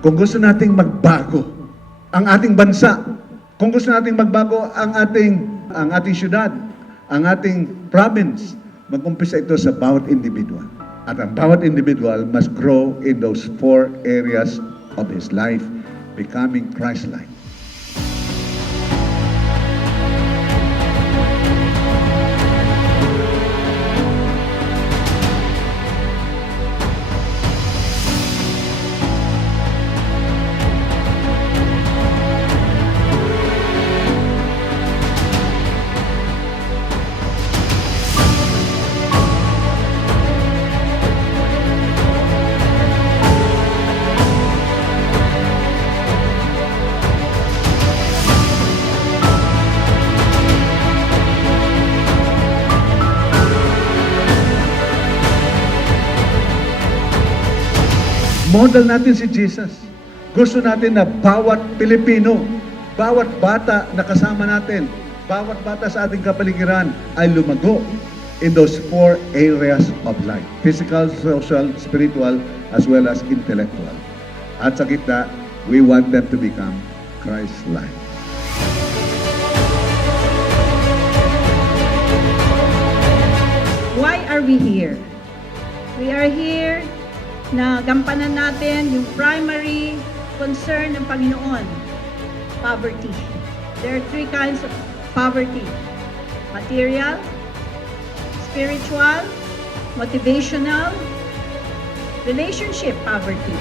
Kung gusto nating magbago ang ating bansa, kung gusto nating magbago ang ating syudad, ang ating province, mag-umpisa ito sa bawat individual. At ang bawat individual must grow in those 4 areas of his life, becoming Christ-like. Model natin si Jesus. Gusto natin na bawat Pilipino, bawat bata na kasama natin, bawat bata sa ating kapaligiran ay lumago in those 4 areas of life. Physical, social, spiritual, as well as intellectual. At sa gitna, we want them to become Christ-like. Why are we here? We are here na gampanan natin yung primary concern ng Panginoon, poverty. There are 3 kinds of poverty: material, spiritual, motivational, relationship poverty.